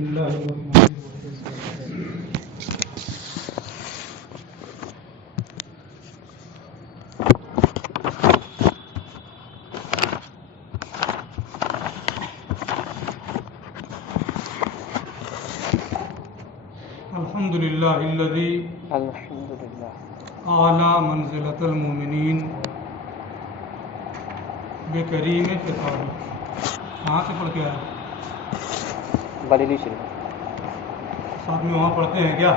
الله الرحمن الرحيم. الحمد لله الذي أعلى منزلة المؤمنين بكريم خطابه. کہاں سے پڑھ کے آیا؟ بریلی شریف. ساتھ میں وہاں پڑھتے ہیں کیا؟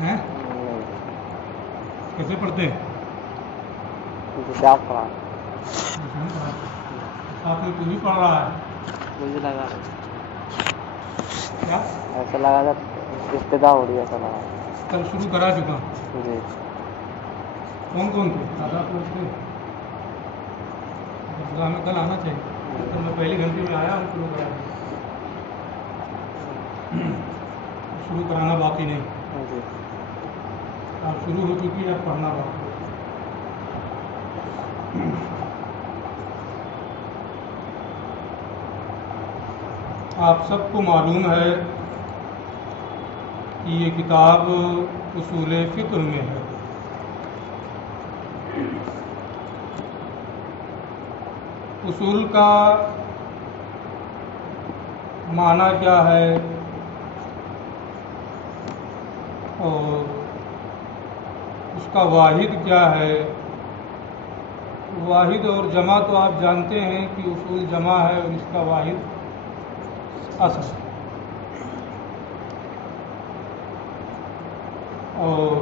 ہیں؟ کیسے پڑھتے ہیں؟ ڈاک پڑھا. ساتھ میں تو بھی پڑھ رہا ہے مجھے لگا کیا؟ ایسا لگا تھا ابتدا ہو رہی ہے. ایسا لگا. کل شروع کرا چکا. جی. کون کون تھے؟ آدھا لوگ تھے. میں کل آنا چاہیے. کل میں پہلی گھنٹے میں آیا ہوں. شروع کرانا باقی نہیں. جی. اب شروع ہو چکی ہے. اب پڑھنا باقی. آپ سب کو معلوم ہے کہ یہ کتاب اصول فکر میں ہے. اصول کا معنی کیا ہے اور اس کا واحد کیا ہے؟ واحد اور جمع تو آپ جانتے ہیں کہ اصول جمع ہے اور اس کا واحد اصل. اور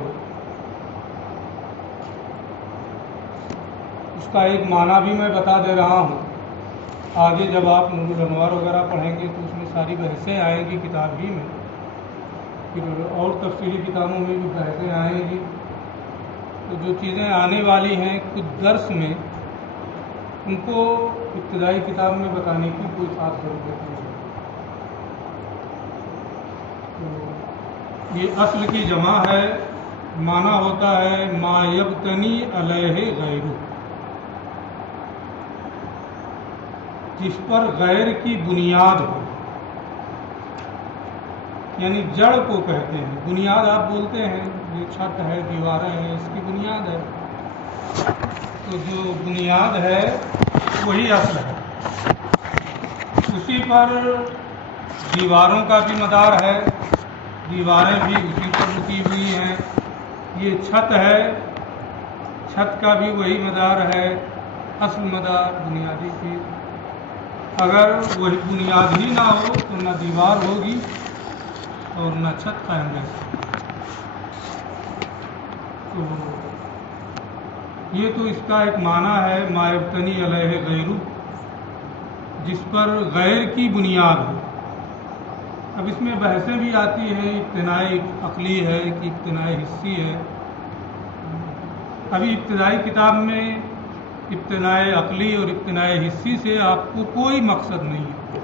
اس کا ایک معنی بھی میں بتا دے رہا ہوں. آگے جب آپ نور الانوار وغیرہ پڑھیں گے تو اس میں ساری بحثیں آئیں گی کتاب ہی میں. پھر اور تفصیلی کتابوں میں بھی بحثیں آئیں گی. تو جو چیزیں آنے والی ہیں کچھ درس میں ان کو ابتدائی کتاب میں بتانے کی کوئی خاص ضرورت نہیں ہے. تو یہ اصل کی جمع ہے. معنی ہوتا ہے ما یبتنی علیہ غیرہ، جس پر غیر کی بنیاد ہو. یعنی جڑ کو کہتے ہیں. بنیاد آپ بولتے ہیں یہ چھت ہے، دیواریں ہیں، اس کی بنیاد ہے. تو جو بنیاد ہے وہی اصل ہے. اسی پر دیواروں کا بھی مدار ہے. دیواریں بھی اسی پر رکی ہوئی ہیں. یہ چھت ہے، چھت کا بھی وہی مدار ہے. اصل مدار بنیادی چیز. اگر وہی بنیاد ہی نہ ہو تو نہ دیوار ہوگی اور نہ چھت قائم رہ سکتی. تو یہ تو اس کا ایک معنی ہے ما یبتنی علیہ غیرہ، جس پر غیر کی بنیاد ہو. اب اس میں بحثیں بھی آتی ہیں ابتناء عقلی ہے کہ ابتناء حسی ہے. ابھی ابتدائی کتاب میں ابتناء عقلی اور ابتناء حسی سے آپ کو کوئی مقصد نہیں ہے.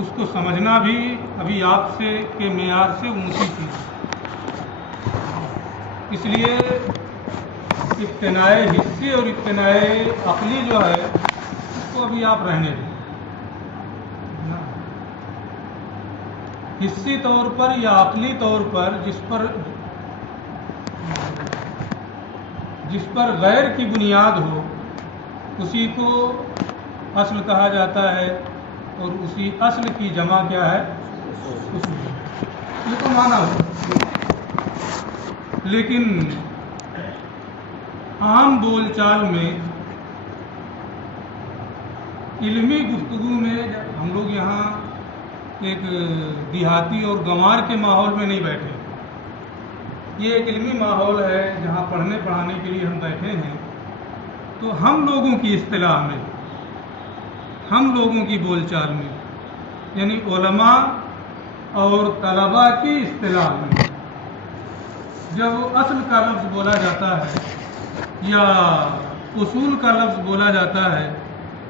اس کو سمجھنا بھی ابھی آپ سے کے معیار سے اونچی چیز ہے. اس لیے ابتناء حسی اور ابتناء عقلی جو ہے اس کو ابھی آپ رہنے دیں. حسی طور پر یا عقلی طور پر جس پر غیر کی بنیاد ہو اسی کو اصل کہا جاتا ہے. اور اسی اصل کی جمع کیا ہے؟ اصول. یہ تو مانا ہو. لیکن عام بول چال میں علمی گفتگو میں ہم لوگ یہاں ایک دیہاتی اور گنوار کے ماحول میں نہیں بیٹھے. یہ ایک علمی ماحول ہے جہاں پڑھنے پڑھانے کے لیے ہم بیٹھے ہیں. تو ہم لوگوں کی اصطلاح میں، ہم لوگوں کی بول چال میں، یعنی علماء اور طلباء کی اصطلاح میں جب اصل کا لفظ بولا جاتا ہے یا اصول کا لفظ بولا جاتا ہے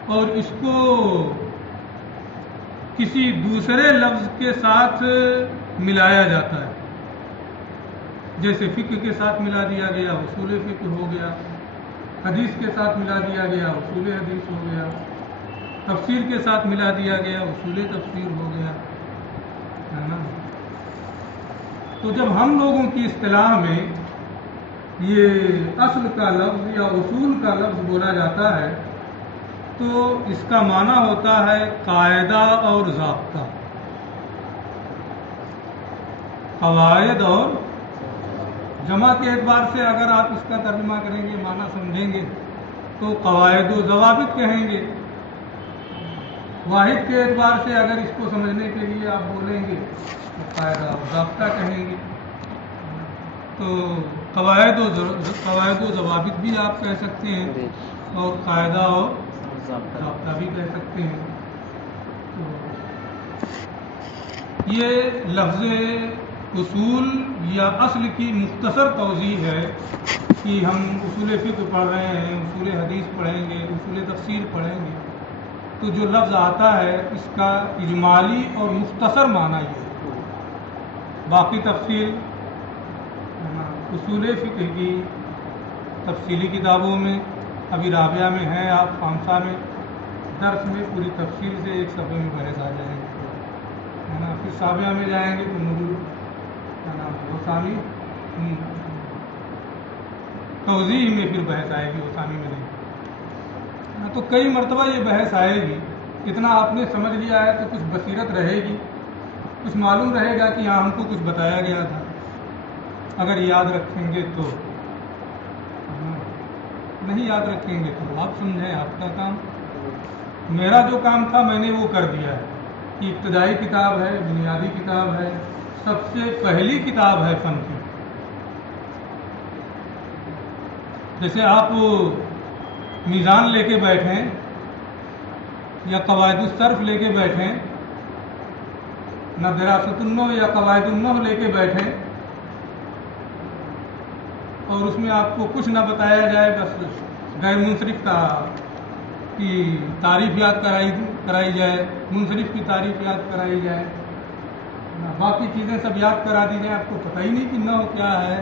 اور اس کو کسی دوسرے لفظ کے ساتھ ملایا جاتا ہے، جیسے فقہ کے ساتھ ملا دیا گیا اصول فقہ ہو گیا، حدیث کے ساتھ ملا دیا گیا اصول حدیث ہو گیا، تفسیر کے ساتھ ملا دیا گیا، اصول تفسیر ہو گیا، ہے نا؟ تو جب ہم لوگوں کی اصطلاح میں یہ اصل کا لفظ یا اصول کا لفظ بولا جاتا ہے تو اس کا معنی ہوتا ہے قاعدہ اور ضابطہ، قواعد اور جمع کے اعتبار سے اگر آپ اس کا ترجمہ کریں گے، معنی سمجھیں گے تو قواعد و ضوابط کہیں گے. واحد کے اعتبار سے اگر اس کو سمجھنے کے لیے آپ بولیں گے تو قاعدہ اور ضابطہ کہیں گے. تو قواعد و ضوابط بھی آپ کہہ سکتے ہیں اور قاعدہ اور ضابطہ بھی کہہ سکتے ہیں. تو یہ لفظ اصول یا اصل کی مختصر توضیح ہے کہ ہم اصول فقہ پڑھ رہے ہیں، اصول حدیث پڑھیں گے، اصول تفسیر پڑھیں گے تو جو لفظ آتا ہے اس کا اجمالی اور مختصر معنی یہ ہے. باقی تفصیل اصول فقہ کی تفصیلی کتابوں میں ابھی رابعہ میں ہے، آپ خامسہ میں درس میں پوری تفصیل سے ایک صفحے میں بحث آ جائیں گے، ہے نا. پھر سابعہ میں جائیں گے تو نور وثانی توضیح میں پھر بحث آئے گی، وثانی میں نہیں. تو کئی مرتبہ یہ بحث آئے گی. اتنا آپ نے سمجھ لیا ہے تو کچھ بصیرت رہے گی، کچھ معلوم رہے گا کہ ہاں ہم کو کچھ بتایا گیا تھا. اگر یاد رکھیں گے تو، نہیں یاد رکھیں گے تو آپ سمجھیں، آپ کا کام. میرا جو کام تھا میں نے وہ کر دیا ہے کہ ابتدائی کتاب ہے، بنیادی کتاب ہے، سب سے پہلی کتاب ہے فن کی. جیسے آپ میزان لے کے بیٹھیں یا قواعد الصرف لے کے بیٹھیں، نہ دراست النحو یا قواعد النحو لے کے بیٹھیں اور اس میں آپ کو کچھ نہ بتایا جائے، بس غیر منصرف کی تعریف یاد کرائی جائے، منصرف کی تعریف یاد کرائی جائے، باقی چیزیں سب یاد کرا دی جائیں، آپ کو پتہ ہی نہیں کہ نحو کیا ہے،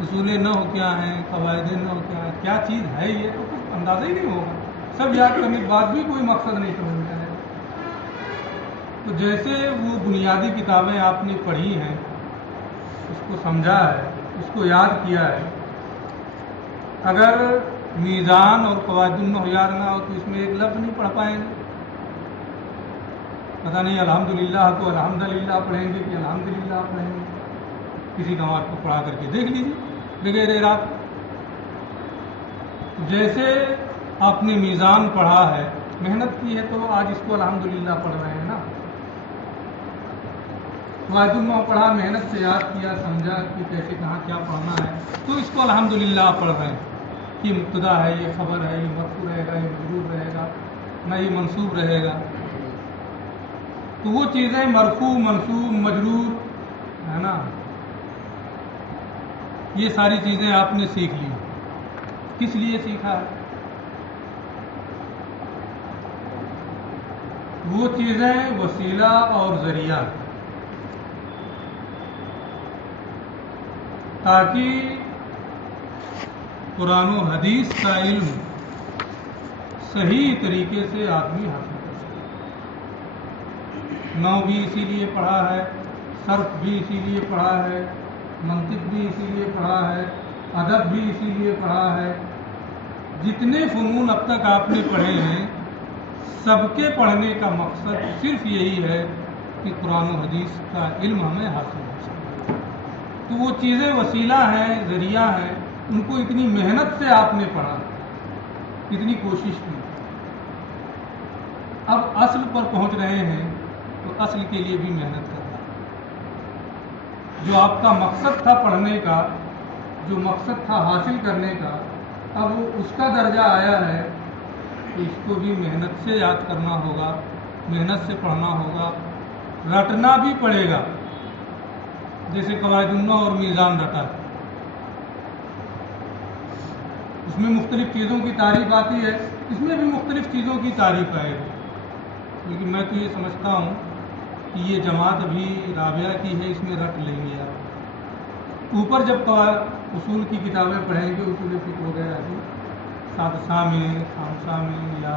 اصول نحو کیا ہیں، قواعد نحو کیا ہے، کیا چیز ہے یہ تو کچھ اندازہ ہی نہیں ہوگا. سب یاد کرنے کے بعد بھی کوئی مقصد نہیں سمجھ میں آئے. تو جیسے وہ بنیادی کتابیں آپ نے پڑھی ہیں، اس کو سمجھا ہے، اس کو یاد کیا ہے، اگر میزان اور قواعد النحو یاد نہ ہو تو اس میں ایک لفظ نہیں پڑھ پائیں گے. پتہ نہیں الحمدللہ کو الحمدللہ پڑھیں گے کہ الحمدللہ پڑھیں گے. کسی کمار کو پڑھا کر کے دیکھ لیجیے بغیر اعراب. جیسے آپ نے میزان پڑھا ہے، محنت کی ہے تو آج اس کو الحمدللہ پڑھ رہے ہیں نا. قواعد النحو پڑھا، محنت سے یاد کیا، سمجھا کہ کیسے کہاں کیا پڑھنا ہے تو اس کو الحمدللہ پڑھ رہے ہیں. یہ مبتدا ہے، یہ خبر ہے، یہ مرفوع رہے گا، یہ مجرور رہے گا، نہ یہ منصوب رہے گا. تو وہ چیزیں مرفوع، منصوب، مجرور، ہے نا، یہ ساری چیزیں آپ نے سیکھ لی. کس لیے سیکھا ہے؟ وہ چیزیں وسیلہ اور ذریعہ، تاکہ قرآن و حدیث کا علم صحیح طریقے سے آدمی حاصل کر سکے. نحو بھی اسی لیے پڑھا ہے، صرف بھی اسی لیے پڑھا ہے، منطق بھی اسی لیے پڑھا ہے، ادب بھی اسی لیے پڑھا ہے. جتنے فنون اب تک آپ نے پڑھے ہیں سب کے پڑھنے کا مقصد صرف یہی ہے کہ قرآن و حدیث کا علم ہمیں حاصل ہو سکے. تو وہ چیزیں وسیلہ ہیں، ذریعہ ہیں، ان کو اتنی محنت سے آپ نے پڑھا، اتنی کوشش کی. اب اصل پر پہنچ رہے ہیں تو اصل کے لیے بھی محنت کرنا. جو آپ کا مقصد تھا پڑھنے کا، جو مقصد تھا حاصل کرنے کا، اب اس کا درجہ آیا ہے تو اس کو بھی محنت سے یاد کرنا ہوگا، محنت سے پڑھنا ہوگا، رٹنا بھی پڑے گا. جیسے قواعد النحو اور میزان رٹا، اس میں مختلف چیزوں کی تعریف آتی ہے، اس میں بھی مختلف چیزوں کی تعریف آئے گی. لیکن میں تو یہ سمجھتا ہوں کہ یہ جماعت ابھی رابعہ کی ہے، اس میں رٹ لیں گے آپ. اوپر جب اصول کی کتابیں پڑھیں گے، اصول فقہ وغیرہ کی، سادسہ میں، خامسہ میں یا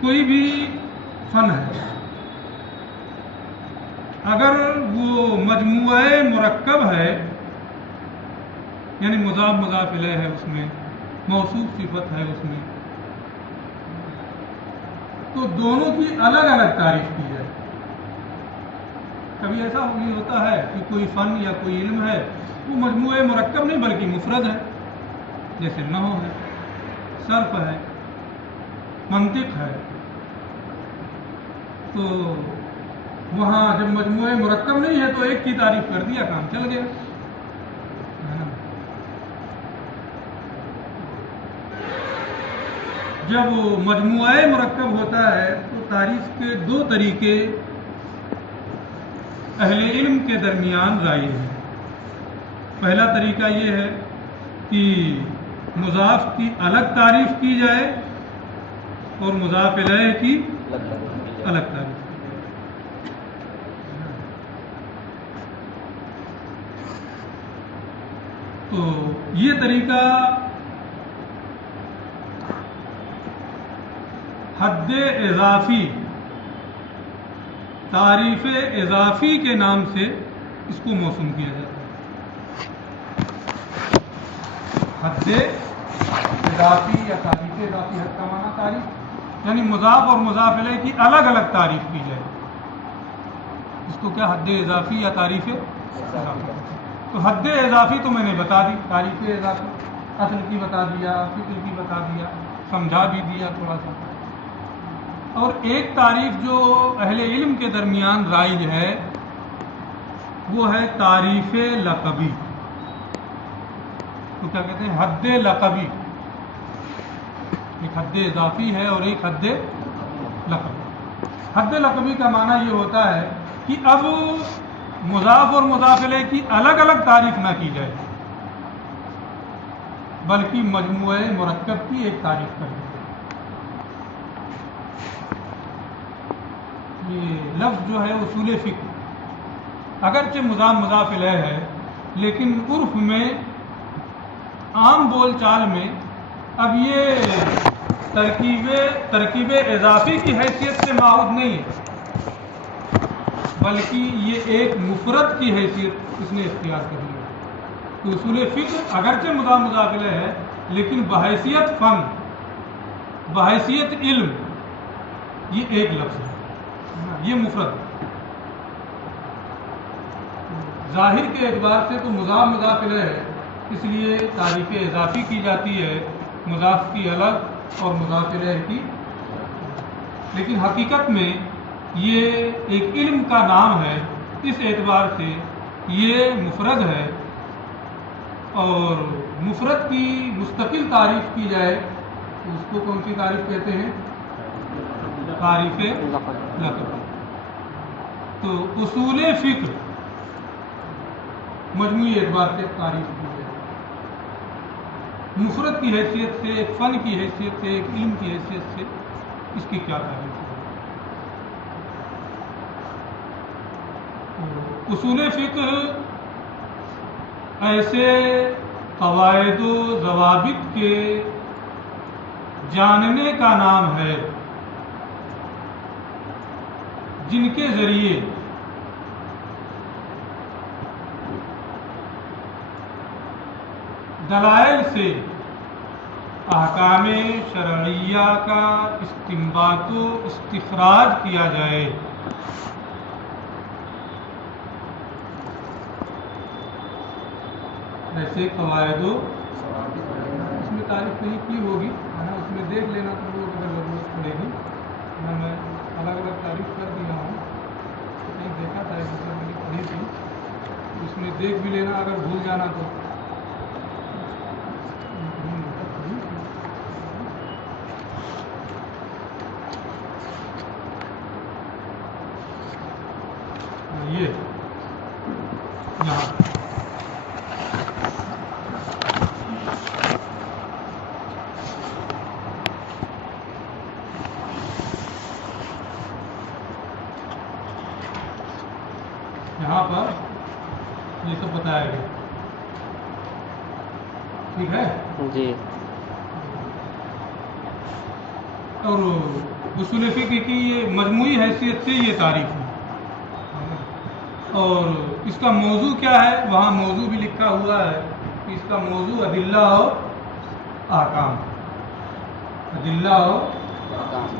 کوئی بھی فن ہے، اگر وہ مجموعہ مرکب ہے، یعنی مضاف مضاف الیہ ہے، اس میں موصوف صفت ہے اس میں، تو دونوں کی الگ الگ تعریف کی جائے۔ کبھی ایسا بھی ہوتا ہے کہ کوئی فن یا کوئی علم ہے وہ مجموعہ مرکب نہیں بلکہ مفرد ہے، جیسے نحو ہے، صرف ہے، منطق ہے، تو وہاں جب مجموعہ مرکب نہیں ہے تو ایک کی تعریف کر دیا، کام چل گیا۔ جب مجموعہ مرکب ہوتا ہے تو تعریف کے دو طریقے اہل علم کے درمیان رائج ہیں۔ پہلا طریقہ یہ ہے کہ مضاف کی الگ تعریف کی جائے اور مضاف الیہ کی الگ تعریف۔ تو یہ طریقہ حد اضافی، تعریف اضافی کے نام سے اس کو موسوم کیا جاتا ہے۔ حد اضافی یا تعریف اضافی، حد کا معنی تعریف، یعنی مضاف اور مضاف الیہ کی الگ الگ تعریف کی جائے، اس کو کیا حد اضافی یا تعریف اضافی۔ تو حد اضافی تو میں نے بتا دی، تعریف اضافی اصل کی بتا دیا، فکر کی بتا دیا، سمجھا بھی دیا تھوڑا سا۔ اور ایک تعریف جو اہل علم کے درمیان رائج ہے وہ ہے تعریف لقبی۔ تو کیا کہتے ہیں؟ حد لقبی۔ ایک حد اضافی ہے اور ایک حد لقبی۔ حد لقبی کا معنی یہ ہوتا ہے کہ اب مضاف اور مضاف الیہ کی الگ الگ تعریف نہ کی جائے بلکہ مجموعہ مرکب کی ایک تعریف کر دی جائے۔ یہ لفظ جو ہے اصول فقہ اگرچہ مضاف مضاف الیہ ہے، لیکن عرف میں، عام بول چال میں اب یہ ترکیب اضافی کی حیثیت سے ماخوذ نہیں ہے، بلکہ یہ ایک مفرد کی حیثیت اس نے اختیار کر لی ہے۔ تو اصول فقہ اگرچہ مضاف مضاف الیہ ہے، لیکن بحیثیت فن، بحیثیت علم، یہ ایک لفظ ہے، یہ مفرد ہے۔ ظاہر کے اعتبار سے تو مضاف مضاف الیہ ہے، اس لیے تعریف اضافی کی جاتی ہے، مضاف کی الگ اور مضاف الیہ کی، لیکن حقیقت میں یہ ایک علم کا نام ہے، اس اعتبار سے یہ مفرد ہے، اور مفرد کی مستقل تعریف کی جائے تو اس کو کون سی تعریف کہتے ہیں؟ تعریف لقب۔ تو اصول فقہ مجموعی اعتبار سے تعریف کی جائے، مفرد کی حیثیت سے، ایک فن کی حیثیت سے، ایک علم کی حیثیت سے اس کی کیا تعریف ہے؟ اصول فقہ ایسے قواعد و ضوابط کے جاننے کا نام ہے جن کے ذریعے دلائل سے احکام شرعیہ کا استنباط و استخراج کیا جائے۔ ایسے قواعد و، اس میں تعریف نہیں کی ہوگی، اس میں دیکھ لینا تو لوگ اگر ضرورت پڑے گی، میں الگ الگ تعریف کر دیا ہوں، کہیں دیکھا تھا میں نے پڑھی تھی، اس میں دیکھ بھی لینا، اگر بھول جانا تو یہ یہاں پر یہ سب بتایا گیا، ٹھیک ہے جی۔ اور اصول فقہ کی یہ مجموعی حیثیت سے یہ تعریف ہے. اور اس کا موضوع کیا ہے؟ وہاں موضوع بھی لکھا ہوا ہے کہ اس کا موضوع ادلہ اور احکام. ادلہ اور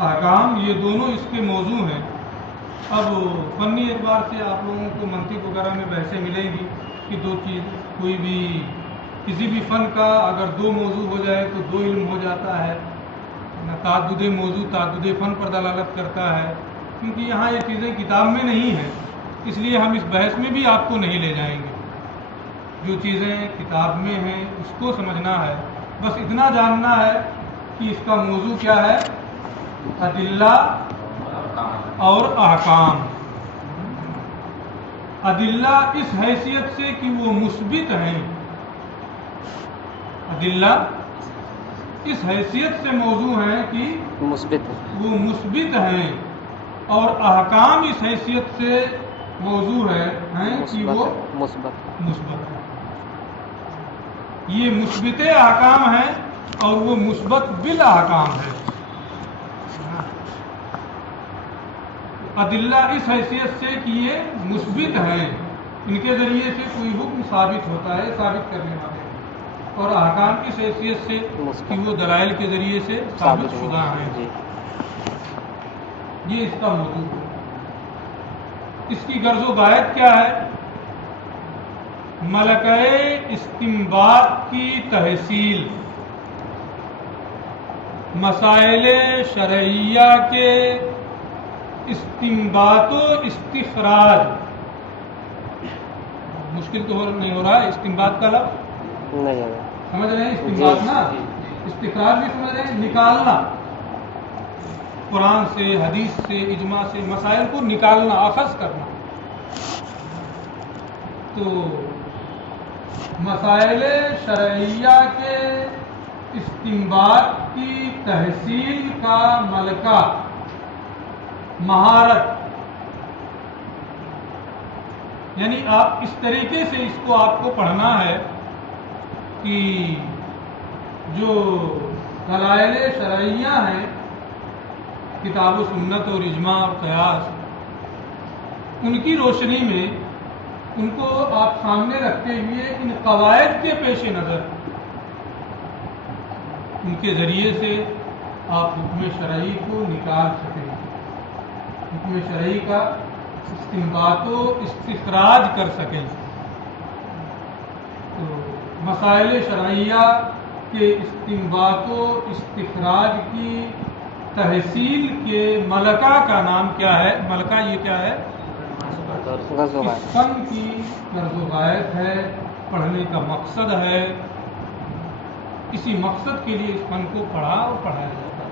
احکام یہ دونوں اس کے موضوع ہیں. اب فنی اعتبار سے آپ لوگوں کو منطق وغیرہ میں بحثیں ملیں گی کہ دو چیز کوئی بھی کسی بھی فن کا اگر دو موضوع ہو جائے تو دو علم ہو جاتا ہے. تعدد موضوع تعدد فن پر دلالت کرتا ہے. کیونکہ یہاں یہ چیزیں کتاب میں نہیں ہیں اس لیے ہم اس بحث میں بھی آپ کو نہیں لے جائیں گے. جو چیزیں کتاب میں ہیں اس کو سمجھنا ہے. بس اتنا جاننا ہے کہ اس کا موضوع کیا ہے؟ ادلہ اور احکام. ادلہ اس حیثیت سے کہ وہ مثبت ہیں. ادلہ اس حیثیت سے موضوع ہیں کہ مثبت وہ مثبت ہیں. اور احکام اس حیثیت سے موضوع ہیں کہ وہ مثبت مثبت ہیں. یہ مثبت احکام ہیں اور وہ مثبت بالاحکام ہے. ادلہ اس حیثیت سے کہ یہ مثبت ہیں، ان کے ذریعے سے کوئی حکم ثابت ہوتا ہے، ثابت کرنے والے ہیں. اور احکام اس حیثیت سے کہ وہ دلائل کے ذریعے سے ثابت شدہ ہیں. یہ اس کا موضوع ہے. اس کی غرض و غایت کیا ہے؟ ملکہ استنباط کی تحصیل، مسائل شرعیہ کے استنباط و استخراج. مشکل تو نہیں ہو رہا ہے استنباط کا لفظ؟ نہیں ہے. سمجھ رہے ہیں استنباط نا؟ استخراج بھی سمجھ رہے ہیں، نکالنا. قرآن سے حدیث سے اجماع سے مسائل کو نکالنا، اخذ کرنا. تو مسائل شرعیہ کے استنباط کی تحصیل کا ملکہ، مہارت، یعنی آپ اس طریقے سے اس کو آپ کو پڑھنا ہے کہ جو دلائل شرعیہ ہیں کتاب و سنت اور اجماع اور قیاس، ان کی روشنی میں ان کو آپ سامنے رکھتے ہوئے ان قواعد کے پیش نظر ان کے ذریعے سے آپ حکم شرعی کو نکال سکیں، حکم شرعی کا استنباط و استخراج کر سکیں. تو مسائل شرعیہ کے استنباط و استخراج کی تحصیل کے ملکہ کا نام کیا ہے؟ ملکہ یہ کیا ہے؟ اس فن کی غرض و غایت ہے، پڑھنے کا مقصد ہے. اسی مقصد کے لیے اس فن کو پڑھا اور پڑھایا جاتا ہے.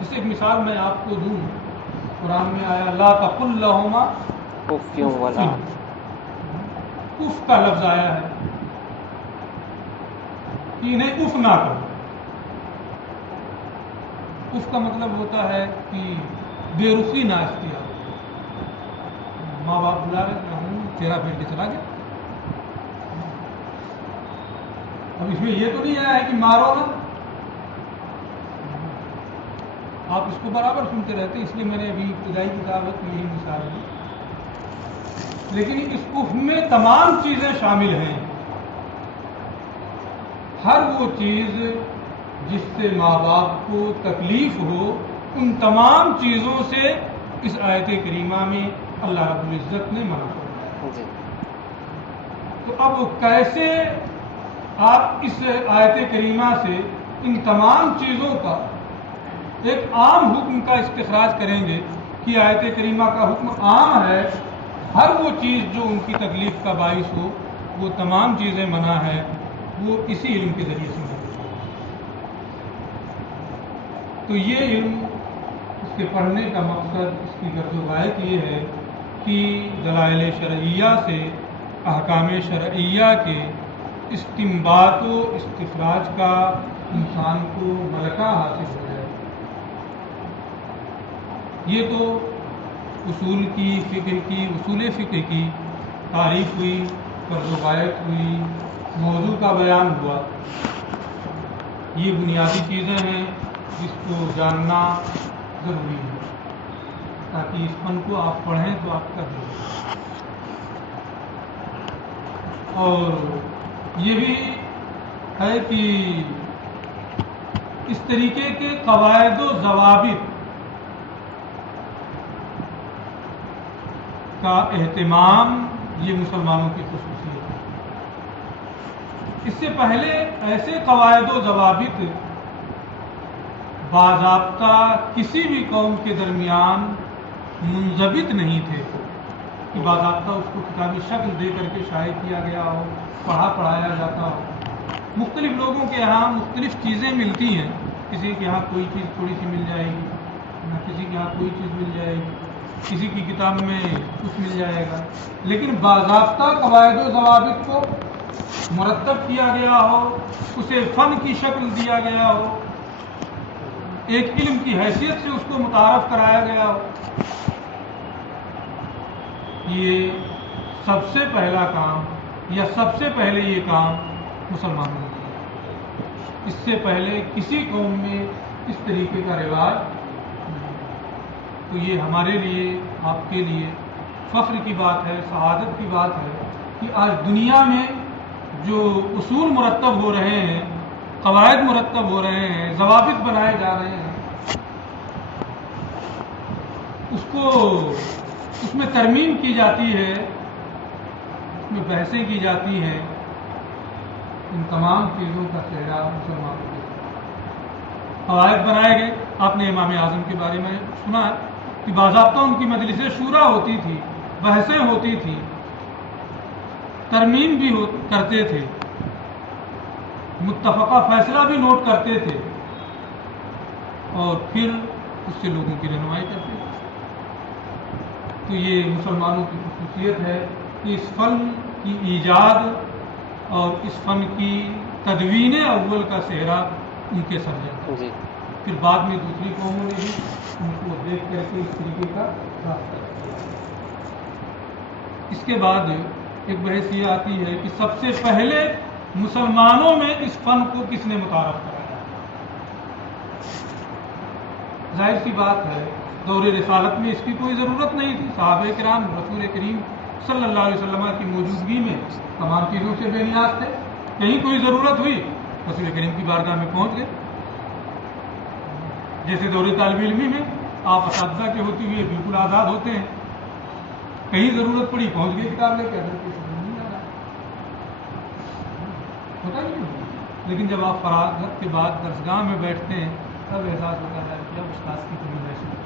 اس ایک مثال میں آپ کو دوں. قرآن میں آیا لا تقل لہما اف. اف کا لفظ آیا ہے کہ انہیں اف نہ کرو. اف کا مطلب ہوتا ہے کہ بے رخی نہ اختیار. ماں باپ بلا رہے میں ہوں چہرہ پھیر کے چلا گیا. اب اس میں یہ تو نہیں آیا ہے کہ مارو نا. آپ اس کو برابر سنتے رہتے اس لیے میں نے ابھی ابتدائی کتابت میں یہی مثال دی. لیکن اس اف میں تمام چیزیں شامل ہیں. ہر وہ چیز جس سے ماں باپ کو تکلیف ہو ان تمام چیزوں سے اس آیت کریمہ میں اللہ رب العزت نے منع فرمایا. تو اب کیسے آپ اس آیت کریمہ سے ان تمام چیزوں کا ایک عام حکم کا استخراج کریں گے کہ آیت کریمہ کا حکم عام ہے، ہر وہ چیز جو ان کی تکلیف کا باعث ہو وہ تمام چیزیں منع ہے، وہ اسی علم کے ذریعے سے منع. تو یہ علم اس کے پڑھنے کا مقصد، اس کی غرض و غایت یہ ہے کہ دلائل شرعیہ سے احکام شرعیہ کے استنباط و استخراج کا انسان کو ملکہ حاصل ہو جائے. یہ تو اصول کی فقہ کی اصول فقہ کی تعریف ہوئی، غرض و غایت ہوئی، موضوع کا بیان ہوا. یہ بنیادی چیزیں ہیں جس کو جاننا ضروری ہے تاکہ اس فن کو آپ پڑھیں تو آپ کر دیں. اور یہ بھی ہے کہ اس طریقے کے قواعد و ضوابط کا اہتمام یہ مسلمانوں کی خصوصیت ہے. اس سے پہلے ایسے قواعد و ضوابط باضابطہ کسی بھی قوم کے درمیان منضبط نہیں تھے کہ باضابطہ اس کو کتابی شکل دے کر کے شائع کیا گیا ہو، پڑھایا جاتا ہو. مختلف لوگوں کے یہاں مختلف چیزیں ملتی ہیں. کسی کے یہاں کوئی چیز تھوڑی سی مل جائے گی، کسی کے یہاں کوئی چیز مل جائے گی، کسی کی کتاب میں کچھ مل جائے گا. لیکن باضابطہ قواعد و ضوابط کو مرتب کیا گیا ہو، اسے فن کی شکل دیا گیا ہو، ایک علم کی حیثیت سے اس کو متعارف کرایا گیا ہو، یہ سب سے پہلا کام یا سب سے پہلے یہ کام مسلمانوں نے کیا. اس سے پہلے کسی قوم میں اس طریقے کا رواج نہیں. تو یہ ہمارے لیے، آپ کے لیے فخر کی بات ہے، سعادت کی بات ہے کہ آج دنیا میں جو اصول مرتب ہو رہے ہیں، قواعد مرتب ہو رہے ہیں، ضوابط بنائے جا رہے ہیں، اس میں ترمیم کی جاتی ہے، اس میں بحثیں کی جاتی ہیں. ان تمام چیزوں کا چہرہ مسلمانوں کے قواعد بنائے گئے. آپ نے امام اعظم کے بارے میں سنا ہے کہ باضابطہ ان کی مجلسیں شورا ہوتی تھی، بحثیں ہوتی تھی، ترمیم بھی کرتے تھے، متفقہ فیصلہ بھی نوٹ کرتے تھے اور پھر اس سے لوگوں کی رہنمائی کرتے تھے. تو یہ مسلمانوں کی خصوصیت ہے کہ اس فن کی ایجاد اور اس فن کی تدوین اول کا صحرا ان کے سر جاتا ہے. پھر بعد میں دوسری قوموں نے بھی ان کو دیکھ کر کے اس طریقے کا راستہ کیا. اس کے بعد ایک بحث یہ آتی ہے کہ سب سے پہلے مسلمانوں میں اس فن کو کس نے متعارف کرایا. ظاہر سی بات ہے دور رسالت میں اس کی کوئی ضرورت نہیں تھی. صحابہ کرام رسول کریم صلی اللہ علیہ وسلم کی موجودگی میں تمام چیزوں سے بے نیاز تھے. کہیں کوئی ضرورت ہوئی رسول کریم کی بارگاہ میں پہنچ گئے. جیسے دور طالب علمی میں آپ اساتذہ کے ہوتے ہوئے بالکل آزاد ہوتے ہیں، کہیں ضرورت پڑی پہنچ گئے کتاب لے کے، نہیں آ رہا ہوتا ہی نہیں. لیکن جب آپ فراغت کے بعد درسگاہ میں بیٹھتے ہیں تب احساس ہوتا ہے کہ اب استاد کی کمی محسوس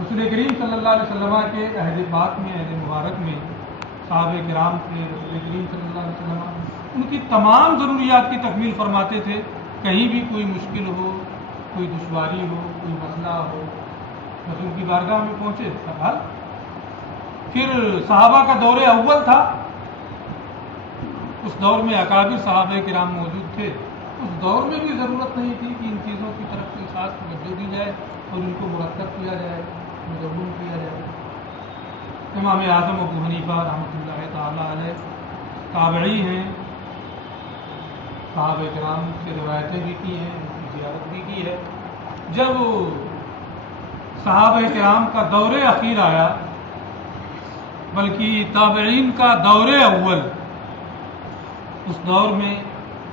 رسول کریم صلی اللہ علیہ وسلم کے عہد پاک میں، عہد مبارک میں صحابہ کرام کے رسول کریم صلی اللہ علیہ وسلم ان کی تمام ضروریات کی تکمیل فرماتے تھے. کہیں بھی کوئی مشکل ہو، کوئی دشواری ہو، کوئی مسئلہ ہو، رسول کی بارگاہ میں پہنچے سب حل. پھر صحابہ کا دور اول تھا، اس دور میں اکابر صحابہ کرام موجود تھے. اس دور میں بھی ضرورت نہیں تھی کہ ان چیزوں کی طرف کوئی خاص توجہ دی جائے اور ان کو مرتب کیا جائے، مدون کیا جائے. امام اعظم ابو حنیفہ رحمۃ اللہ تعالی علیہ تابعی ہیں، صحابہ کرام سے روایتیں بھی کی ہیں، ان کی زیارت بھی کی ہے. جب صحابہ کرام کا دور اخیر آیا، بلکہ تابعین کا دور اول، اس دور میں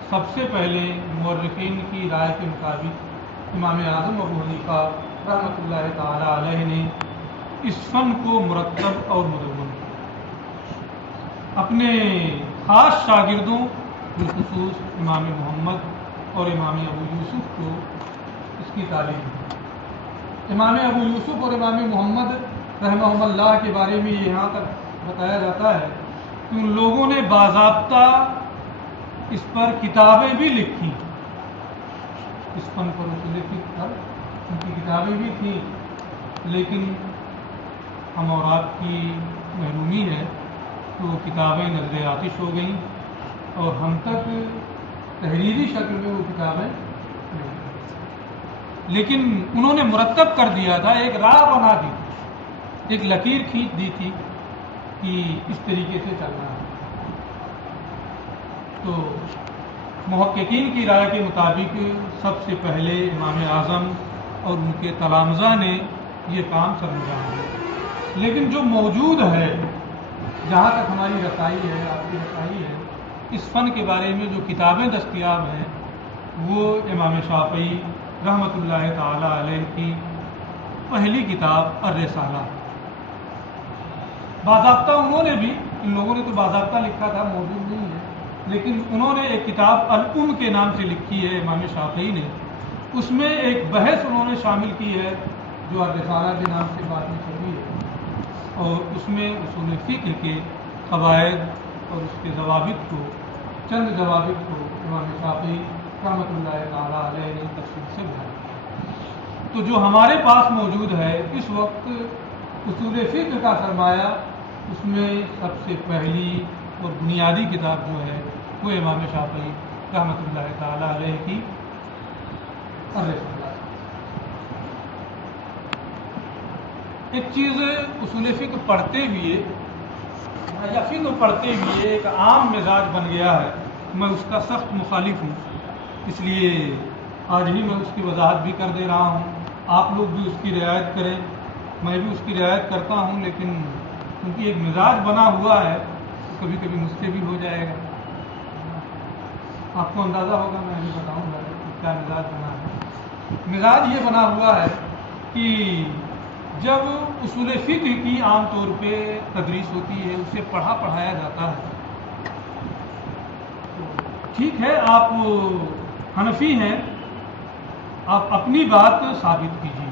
سب سے پہلے مورخین کی رائے کے مطابق امام اعظم ابو حنیفہ رحمۃ اللہ تعالی علیہ نے اس فن کو مرتب اور مدون کیا. اپنے خاص شاگردوں بالخصوص امام محمد اور امام ابو یوسف کو اس کی تعلیم دی. امام ابو یوسف اور امام محمد رحمہ اللہ کے بارے میں یہاں تک بتایا جاتا ہے کہ ان لوگوں نے باضابطہ اس پر کتابیں بھی لکھی. اس فن پر ان کی کتابیں بھی تھیں، لیکن ہم اور آپ کی محرومی ہے تو وہ کتابیں نظر آتش ہو گئیں اور ہم تک تحریری شکل میں وہ کتابیں نہیں. لیکن انہوں نے مرتب کر دیا تھا، ایک راہ بنا دی، ایک لکیر کھینچ دی تھی کہ اس طریقے سے چلنا ہے. تو محققین کی رائے کے مطابق سب سے پہلے امام اعظم اور ان کے تلامذہ نے یہ کام سر انجام دیا، لیکن جو موجود ہے، جہاں تک ہماری رسائی ہے، آپ کی رسائی ہے، اس فن کے بارے میں جو کتابیں دستیاب ہیں وہ امام شافعی رحمۃ اللہ تعالی علیہ کی پہلی کتاب الرسالہ، باضابطہ انہوں نے بھی، ان لوگوں نے تو باضابطہ لکھا تھا، موجود نہیں ہے، لیکن انہوں نے ایک کتاب الام کے نام سے لکھی ہے امام شافعی نے، اس میں ایک بحث انہوں نے شامل کی ہے جو الرسالہ کے نام سے بعد میں چھپی ہے، اور اس میں اصول فقہ کے قواعد اور اس کے ضوابط کو، چند ضوابط کو امام شافعی رحمۃ اللہ تعالی علیہ نے تفصیل سے بیان کیا۔ تو جو ہمارے پاس موجود ہے اس وقت اصول فقہ کا سرمایہ، اس میں سب سے پہلی اور بنیادی کتاب جو ہے وہ امام شافعی رحمۃ اللہ تعالی علیہ کی الرسالہ۔ ایک چیز اصول فقہ پڑھتے ہوئے یا فقہ پڑھتے ہوئے ایک عام مزاج بن گیا ہے، میں اس کا سخت مخالف ہوں، اس لیے آج ہی میں اس کی وضاحت بھی کر دے رہا ہوں، آپ لوگ بھی اس کی رعایت کریں، میں بھی اس کی رعایت کرتا ہوں، لیکن کیونکہ ایک مزاج بنا ہوا ہے تو کبھی کبھی مجھ سے بھی ہو جائے گا، آپ کو اندازہ ہوگا، میں بھی بتاؤں گا کہ کیا مزاج بنا ہے۔ مزاج یہ بنا ہوا ہے کہ جب اصول فقہ کی عام طور پہ تدریس ہوتی ہے، اسے پڑھایا جاتا ہے، ٹھیک ہے آپ حنفی ہیں، آپ اپنی بات ثابت کیجیے،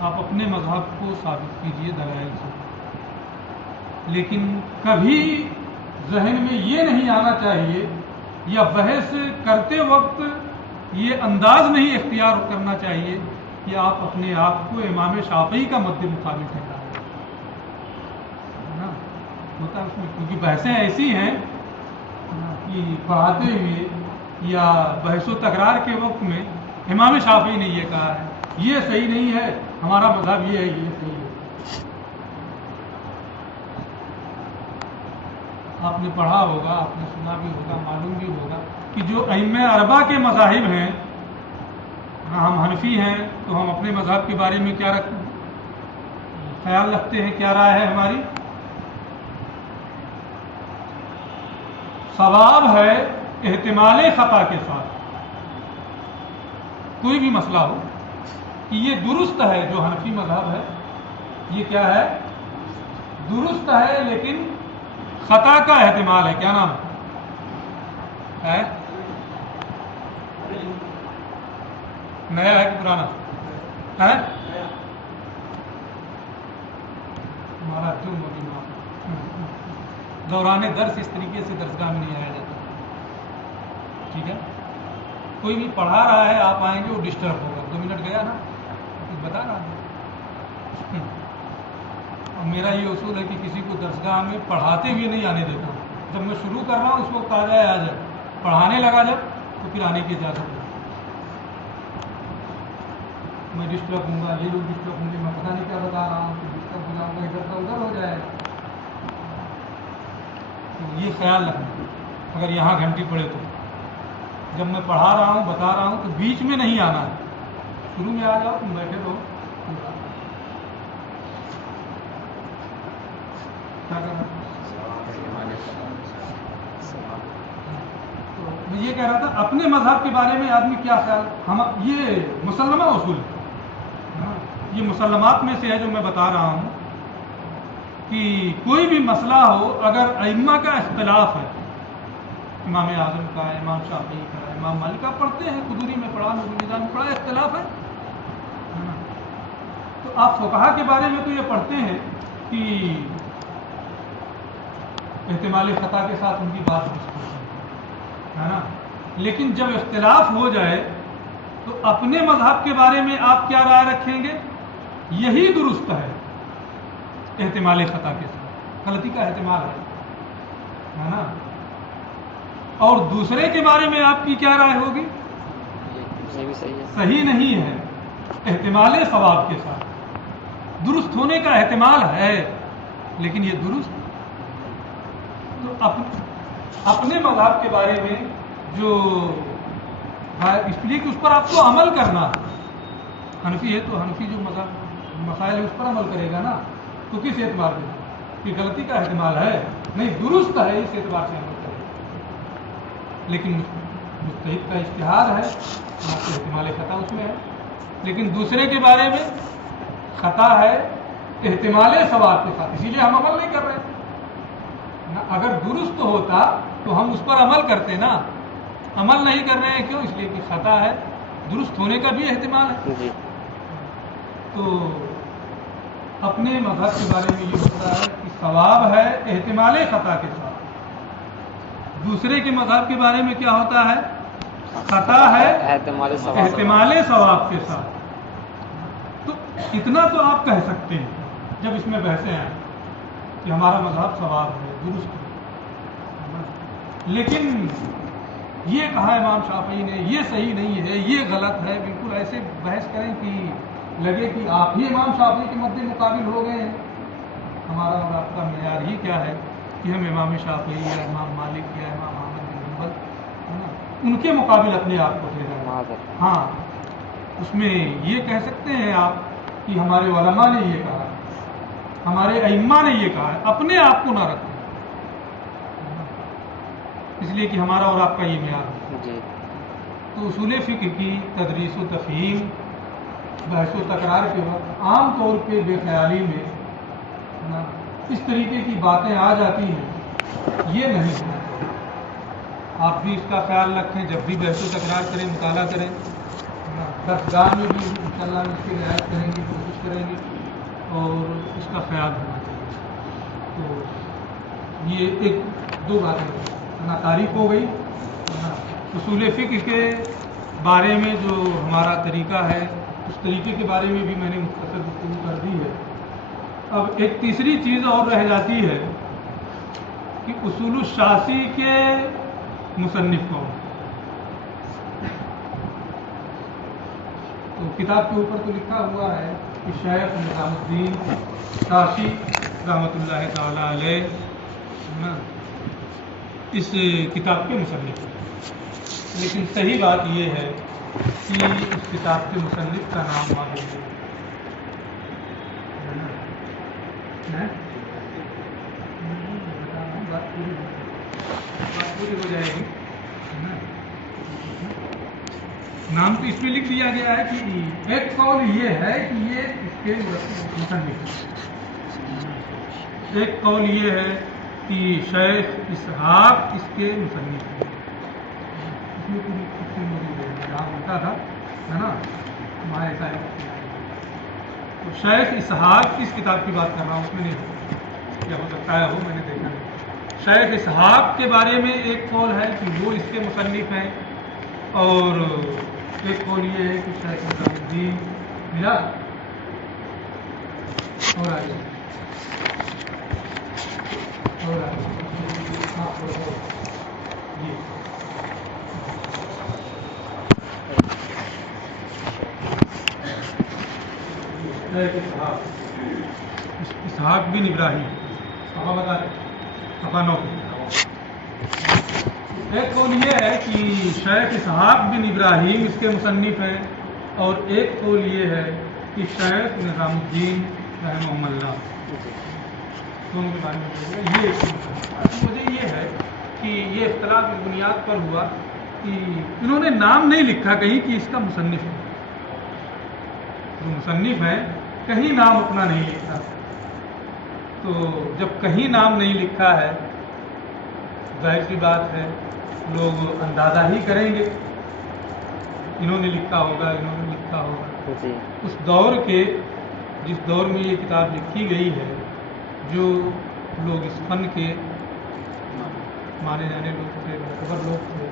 آپ اپنے مذہب کو ثابت کیجیے دلائل سے، لیکن کبھی ذہن میں یہ نہیں آنا چاہیے یا بحث کرتے وقت یہ انداز نہیں اختیار کرنا چاہیے کہ آپ اپنے آپ کو امام شافعی کا مد مقابل ٹھہرائیں، ہے نا؟ ہوتا ہے اس میں، کیونکہ بحثیں ایسی ہیں کہ پڑھاتے ہوئے یا بحث و تکرار کے وقت میں امام شافعی نے یہ کہا ہے، یہ صحیح نہیں ہے، ہمارا مذہب یہ ہے، یہ صحیح ہے۔ آپ نے پڑھا ہوگا، آپ نے سنا بھی ہوگا، معلوم بھی ہوگا کہ جو ائمہ اربعہ کے مذاہب ہیں، ہم حنفی ہیں تو ہم اپنے مذہب کے بارے میں کیا خیال رکھتے ہیں، کیا رائے ہے ہماری؟ ثواب ہے احتمال خطا کے ساتھ، کوئی بھی مسئلہ ہو کہ یہ درست ہے، جو حنفی مذہب ہے یہ کیا ہے؟ درست ہے، لیکن خطا کا احتمال ہے۔ کیا نام ہے؟ نیا ہے کہ پرانا ہے؟ ہمارا جو دوران درس اس طریقے سے درسگاہ میں نہیں آیا جاتا، ٹھیک ہے؟ کوئی بھی پڑھا رہا ہے، آپ آئیں گے وہ ڈسٹرب ہوگا، 2 منٹ گیا نا، کچھ بتا رہا ہوں، اور میرا یہ اصول ہے کہ کسی کو درسگاہ میں پڑھاتے ہوئے نہیں آنے دیتا، جب میں شروع کر رہا ہوں اس وقت آ جائے، پڑھانے لگا جب تو پھر آنے کی اجازت ہے، میں ڈسٹرب ہوں گا، یہ لوگ ڈسٹرب ہوں گے، میں پتہ نہیں کیا بتا رہا ہوں، کہ ڈسٹرب ہو جاؤں گا، ادھر کا ادھر ہو جائے گا، تو یہ خیال رکھنا، اگر یہاں گھنٹی پڑے تو جب میں پڑھا رہا ہوں، بتا رہا ہوں تو بیچ میں نہیں آنا ہے، شروع میں آ جاؤ، تم بیٹھے رہو، کیا کرنا؟ تو میں یہ کہہ رہا تھا اپنے مذہب کے بارے میں آدمی کیا خیال، ہم یہ مسلمہ اصول ہے، یہ مسلمات میں سے ہے جو میں بتا رہا ہوں کہ کوئی بھی مسئلہ ہو، اگر ائمہ کا اختلاف ہے، امام اعظم کا، امام شافعی کا، امام مالک کا، پڑھتے ہیں، قدوری میں پڑھا، نور میں پڑھا، اختلاف ہے، تو آپ فقہا کے بارے میں تو یہ پڑھتے ہیں کہ احتمال خطا کے ساتھ ان کی بات ہے نا، لیکن جب اختلاف ہو جائے تو اپنے مذہب کے بارے میں آپ کیا رائے رکھیں گے؟ یہی درست ہے احتمال خطا کے ساتھ، غلطی کا احتمال ہے نا، اور دوسرے کے بارے میں آپ کی کیا رائے ہوگی؟ یہ بھی صحیح ہے، صحیح نہیں ہے، احتمال ثواب کے ساتھ، درست ہونے کا احتمال ہے لیکن یہ درست، تو اپنے مذہب کے بارے میں جو اس لیے کہ اس پر آپ کو عمل کرنا ہے. حنفی ہے تو حنفی جو مذہب مسائل ہے اس پر عمل کرے گا نا. تو کس اعتبار سے کہ غلطی کا احتمال ہے نہیں, درست ہے اس اعتبار سے عمل کرے گا. لیکن مجتہد کا اجتہاد ہے, احتمال خطا اس میں ہے. لیکن دوسرے کے بارے میں خطا ہے احتمال ثواب کے ساتھ, اسی لیے ہم عمل نہیں کر رہے نا. اگر درست ہوتا تو ہم اس پر عمل کرتے نا. عمل نہیں کر رہے ہیں کیوں؟ اس لیے کہ خطا ہے, درست ہونے کا بھی احتمال ہے. جی تو اپنے مذہب کے بارے میں یہ ہوتا ہے کہ ثواب ہے احتمال خطا کے ساتھ. دوسرے کے مذہب کے بارے میں کیا ہوتا ہے؟ خطا ہے احتمال ثواب احتمال ثواب کے ساتھ. تو اتنا تو آپ کہہ سکتے ہیں جب اس میں بحثیں آئیں کہ ہمارا مذہب ثواب ہے, درست ہے. لیکن یہ کہا امام شافعی نے یہ صحیح نہیں ہے, یہ غلط ہے, بالکل ایسے بحث کریں کہ لگے کہ آپ ہی امام شافعی کے مد مقابل ہو گئے ہیں. ہمارا اور آپ کا معیار ہی کیا ہے کہ ہم امام شافعی یا امام مالک یا امام احمد بن حنبل ہے نا, ان کے مقابل اپنے آپ کو ٹھہرایا. ہاں, اس میں یہ کہہ سکتے ہیں آپ کہ ہمارے علماء نے یہ کہا, ہمارے ائمہ نے یہ کہا ہے, اپنے آپ کو نہ رکھیں, اس لیے کہ ہمارا اور آپ کا یہ معیار ہے. جی تو اصول فقہ کی تدریس و تفہیم بحث و تکرار کے وقت عام طور پہ بے خیالی میں نا اس طریقے کی باتیں آ جاتی ہیں, یہ نہیں ہونا چاہیے. آپ بھی اس کا خیال رکھیں, جب بھی بحث و تکرار کریں, مطالعہ کریں, درسگاہ میں بھی انشاءاللہ اس کی رعایت کریں گے, کوشش کریں گے, اور اس کا خیال ہونا چاہیے. تو یہ ایک دو باتیں نا تعریف ہو گئی. اصول فقہ کے بارے میں جو ہمارا طریقہ ہے اس طریقے کے بارے میں بھی میں نے مختصر گفتگو کر دی ہے. اب ایک تیسری چیز اور رہ جاتی ہے کہ اصول الشاسی کے مصنف کون. تو کتاب کے اوپر تو لکھا ہوا ہے کہ شیخ نظام الدین شاسی رحمۃ اللہ تعالی علیہ نا اس کتاب کے مصنف. لیکن صحیح بات یہ ہے کہ اس کتاب کے مصنف کا نام معلوم ہے. بات پوری ہو جائے گی. نام تو اس میں لکھ دیا گیا ہے کہ ایک قول یہ ہے کہ یہ اس کے مصنف, ایک قول یہ ہے کہ شیخ اسحاق اس کے مصنف ہیں. اس میں پوری نام لکھا تھا ہے نا, ہمارے ایسا ہے. تو شیخ اسحاق کی اس کتاب کی بات کر رہا ہوں, اس میں نہیں کیا ہو سکتا ہے, میں نے دیکھا نہیں. شیخ اسحاق کے بارے میں ایک قول ہے کہ وہ اس کے مصنف ہیں, اور ایک قول یہ ہے کہ شیخ نظام الدین ملا. اور آگے اسحاق بن ابراہیم صفحہ بتا دیں, صفحہ 9. ایک قول یہ ہے کہ شیخ اسحاق بن ابراہیم اس کے مصنف ہیں, اور ایک قول یہ ہے کہ شیخ نظام الدین رحمہ اللہ. دونوں کے بارے میں یہ وجہ یہ ہے کہ یہ اختلاف اس بنیاد پر ہوا کہ انہوں نے نام نہیں لکھا کہیں کہ اس کا مصنف ہے. جو مصنف ہے کہیں نام اپنا نہیں لکھا. تو جب کہیں نام نہیں لکھا ہے, ظاہر سی بات ہے لوگ اندازہ ہی کریں گے انہوں نے لکھا ہوگا, انہوں نے لکھا ہوگا. جی اس دور کے, جس دور میں یہ کتاب لکھی گئی ہے, جو لوگ اس فن کے مانے جانے لوگ تھے, معتبر لوگ تھے,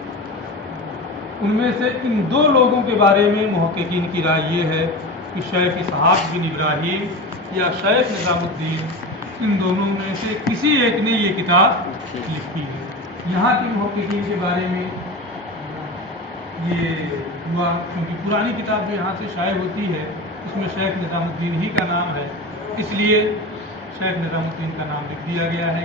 ان میں سے ان دو لوگوں کے بارے میں محققین کی رائے یہ ہے کہ شیخ اسحاق بن ابراہیم یا شیخ نظام الدین, ان دونوں میں سے کسی ایک نے یہ کتاب لکھی ہے. یہاں کے محققین کے بارے میں یہ ہوا کیونکہ پرانی کتاب جو یہاں سے شائع ہوتی ہے اس میں شیخ نظام الدین ہی کا نام ہے, اس لیے شیخ نظام الدین کا نام لکھ دیا گیا ہے